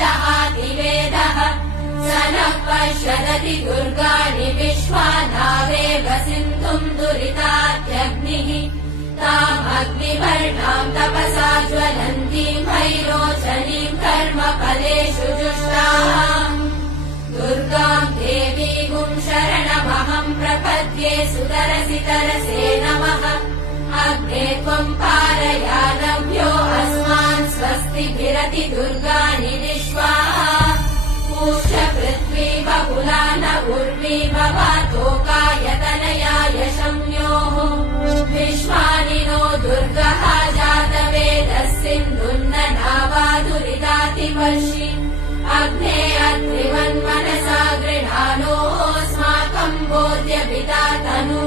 दहातिवेदः स नः पश्यदति दुर्गाणि विश्वानावेव सिन्धुम् दुरितात्यग्निः तामग्निवर्णाम् तपसा ज्वलन्तीम् भैरोचनीम् कर्मफलेषु जुष्टाम् दुर्गाम् देवीगुम् शरणमहम् प्रपद्ये सुतरसि तरसे नमः अग्ने त्वम् पारयानव्यो अस्मान् स्वस्तिभिरति दुर्गाणि विश्वाः पूष्य पृथ्वी बहुला न उर्वी भवातोकायतनयाय शम्योः विश्वानि नो दुर्गः जातवेदः सिन्धुन्न नावादुरितातिवर्षि अग्ने अत्रिवन्मनसा गृहाणोऽस्माकम् बोध्यपिता तनु